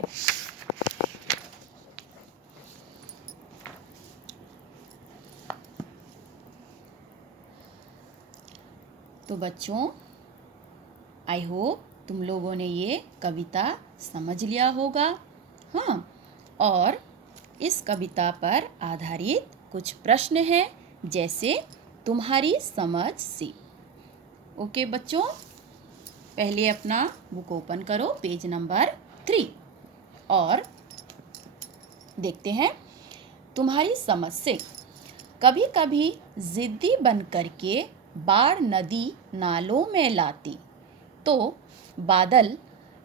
है। तो बच्चों, आई होप तुम लोगों ने ये कविता समझ लिया होगा। हाँ, और इस कविता पर आधारित कुछ प्रश्न हैं, जैसे तुम्हारी समझ से। ओके बच्चों, पहले अपना बुक ओपन करो, पेज नंबर 3, और देखते हैं तुम्हारी समझ से। कभी कभी जिद्दी बन करके बाढ़ नदी नालों में लाती, तो बादल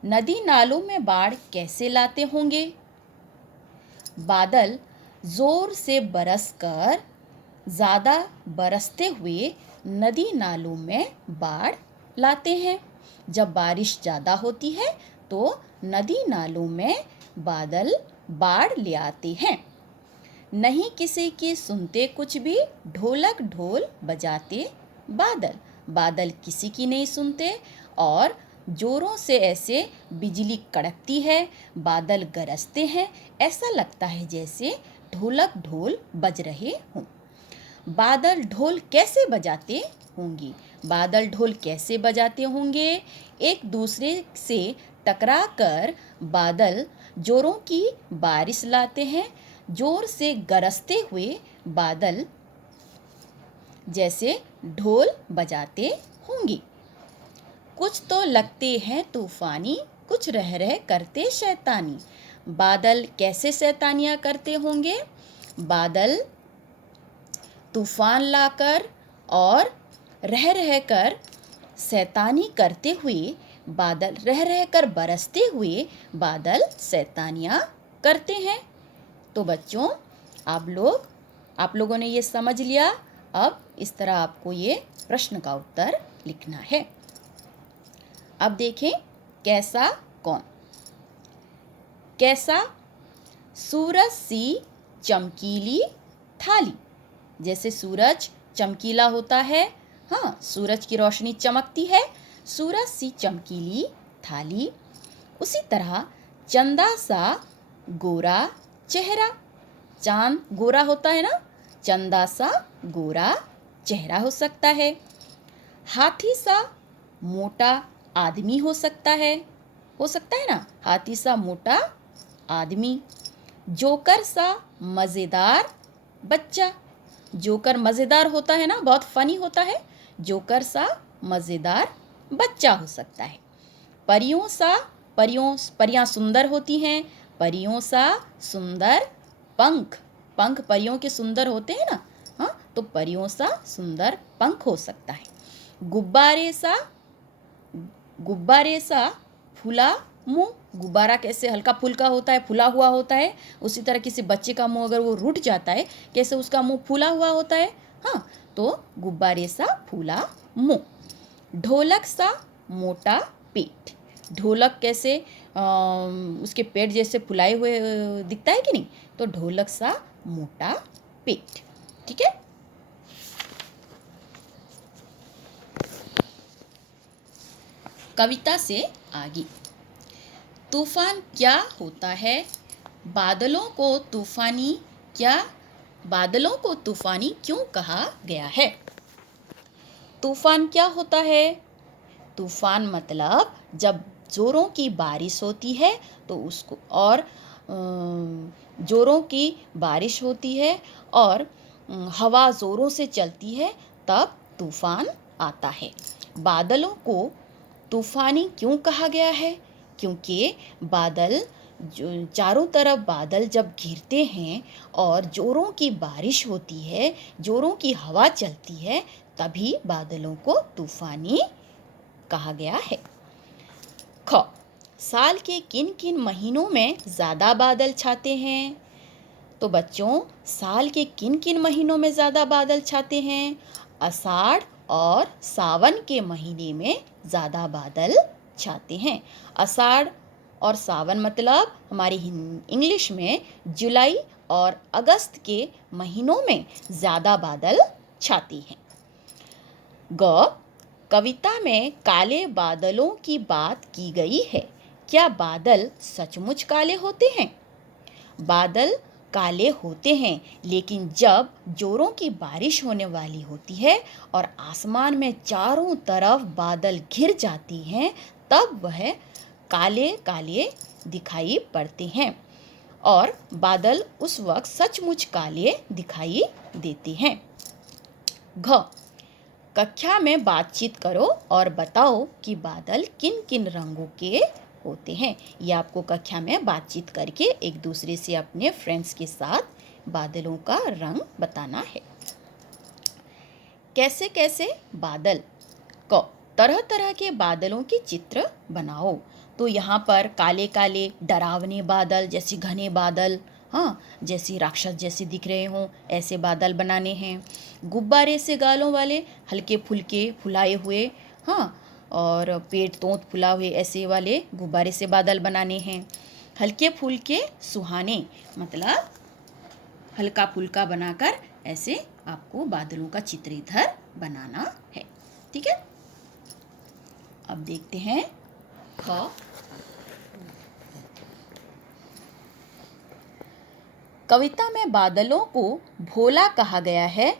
नदी नालों में बाढ़ कैसे लाते होंगे? बादल जोर से बरसकर ज़्यादा बरसते हुए नदी नालों में बाढ़ लाते हैं। जब बारिश ज़्यादा होती है तो नदी नालों में बादल बाढ़ ले आते हैं। नहीं किसी की सुनते कुछ भी, ढोलक ढोल बजाते बादल। बादल किसी की नहीं सुनते और जोरों से ऐसे बिजली कड़कती है, बादल गरजते हैं, ऐसा लगता है जैसे ढोलक ढोल बज रहे हों। बादल ढोल कैसे बजाते होंगे? बादल ढोल कैसे बजाते होंगे? एक दूसरे से टकराकर बादल जोरों की बारिश लाते हैं। जोर से गरजते हुए बादल जैसे ढोल बजाते होंगे। कुछ तो लगते हैं तूफानी, कुछ रह रह करते शैतानी। बादल कैसे शैतानियाँ करते होंगे? बादल तूफान लाकर और रह रह कर शैतानी करते हुए, बादल रह रह कर बरसते हुए बादल शैतानियाँ करते हैं। तो बच्चों, आप लोगों ने ये समझ लिया। अब इस तरह आपको ये प्रश्न का उत्तर लिखना है। अब देखें, कैसा कौन? कैसा, सूरज सी चमकीली थाली। जैसे सूरज चमकीला होता है, हाँ, सूरज की रोशनी चमकती है, सूरज सी चमकीली थाली। उसी तरह चंदा सा गोरा चेहरा। चांद गोरा होता है ना, चंदा सा गोरा चेहरा हो सकता है। हाथी सा मोटा आदमी हो सकता है ना, हाथी सा मोटा आदमी। जोकर सा मज़ेदार बच्चा। जोकर मज़ेदार होता है ना, बहुत फनी होता है। जोकर सा मज़ेदार बच्चा हो सकता है। परियों सा, परियां सुंदर होती हैं, परियों सा सुंदर पंख। पंख परियों के सुंदर होते हैं ना, हाँ, तो परियों सा सुंदर पंख हो सकता है। गुब्बारे सा फूला मुंह। गुब्बारा कैसे हल्का फुल्का होता है, फूला हुआ होता है। उसी तरह किसी बच्चे का मुंह अगर वो रुठ जाता है, कैसे उसका मुंह फूला हुआ होता है, हाँ, तो गुब्बारे सा फूला मुंह। ढोलक सा मोटा पेट। ढोलक कैसे उसके पेट जैसे फुलाए हुए दिखता है कि नहीं, तो ढोलक सा मोटा पेट। ठीक है। कविता से आगे। तूफान क्या होता है? बादलों को तूफानी क्यों कहा गया है? तूफान क्या होता है? तूफान मतलब जब जोरों की बारिश होती है तो उसको, और जोरों की बारिश होती है और हवा ज़ोरों से चलती है, तब तूफान आता है। बादलों को तूफानी क्यों कहा गया है? क्योंकि बादल, जो चारों तरफ बादल जब घिरते हैं और जोरों की बारिश होती है, जोरों की हवा चलती है, तभी बादलों को तूफानी कहा गया है। ख, साल के किन किन महीनों में ज़्यादा बादल छाते हैं? तो बच्चों, साल के किन किन महीनों में ज़्यादा बादल छाते हैं? आषाढ़ और सावन के महीने में ज़्यादा बादल छाते हैं। आषाढ़ और सावन मतलब हमारी इंग्लिश में जुलाई और अगस्त के महीनों में ज़्यादा बादल छाते हैं। ग, कविता में काले बादलों की बात की गई है। क्या बादल सचमुच काले होते हैं? बादल काले होते हैं, लेकिन जब जोरों की बारिश होने वाली होती है और आसमान में चारों तरफ बादल घिर जाती हैं, तब वह काले काले दिखाई पड़ते हैं और बादल उस वक्त सचमुच काले दिखाई देते हैं। घ, कक्षा में बातचीत करो और बताओ कि बादल किन किन रंगों के होते हैं। ये आपको कक्षा में बातचीत करके एक दूसरे से अपने फ्रेंड्स के साथ बादलों का रंग बताना है। कैसे कैसे बादल? क, तरह तरह के बादलों के चित्र बनाओ। तो यहाँ पर काले काले डरावने बादल, जैसे घने बादल, हाँ, जैसे राक्षस जैसे दिख रहे हों, ऐसे बादल बनाने हैं। गुब्बारे से गालों वाले, हल्के फुल्के फुलाए हुए, हाँ, और पेट तोंत फुला हुए ऐसे वाले गुब्बारे से बादल बनाने हैं। हल्के फुल्के सुहाने, मतलब हल्का फुल्का बनाकर ऐसे आपको बादलों का चित्र इधर बनाना है। ठीक है, अब देखते हैं ख। कविता में बादलों को भोला कहा गया है।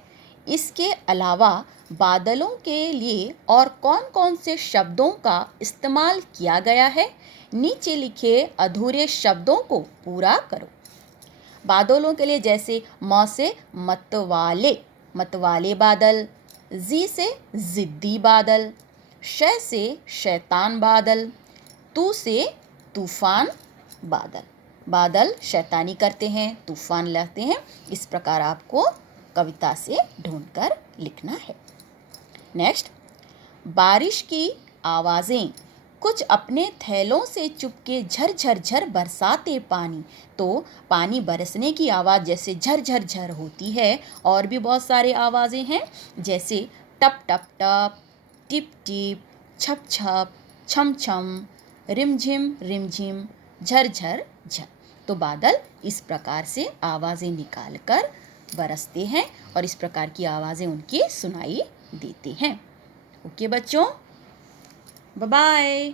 इसके अलावा बादलों के लिए और कौन कौन से शब्दों का इस्तेमाल किया गया है? नीचे लिखे अधूरे शब्दों को पूरा करो। बादलों के लिए जैसे म से मतवाले, मतवाले बादल, जी से जिद्दी बादल, श से शैतान बादल, तू से तूफान बादल। बादल शैतानी करते हैं, तूफान लाते हैं। इस प्रकार आपको कविता से ढूंढकर लिखना है। नेक्स्ट, बारिश की आवाज़ें। कुछ अपने थैलों से चुपके झर झर झर बरसाते पानी। तो पानी बरसने की आवाज़ जैसे झर झर झर होती है। और भी बहुत सारे आवाज़ें हैं, जैसे टप टप टप, टिप टिप, छप छप, छम छम, रिमझिम रिमझिम, झर झर झर। तो बादल इस प्रकार से आवाज़ें निकालकर बरसते हैं और इस प्रकार की आवाज़ें उनकी सुनाई देती हैं। ओके बच्चों, बाय बाय।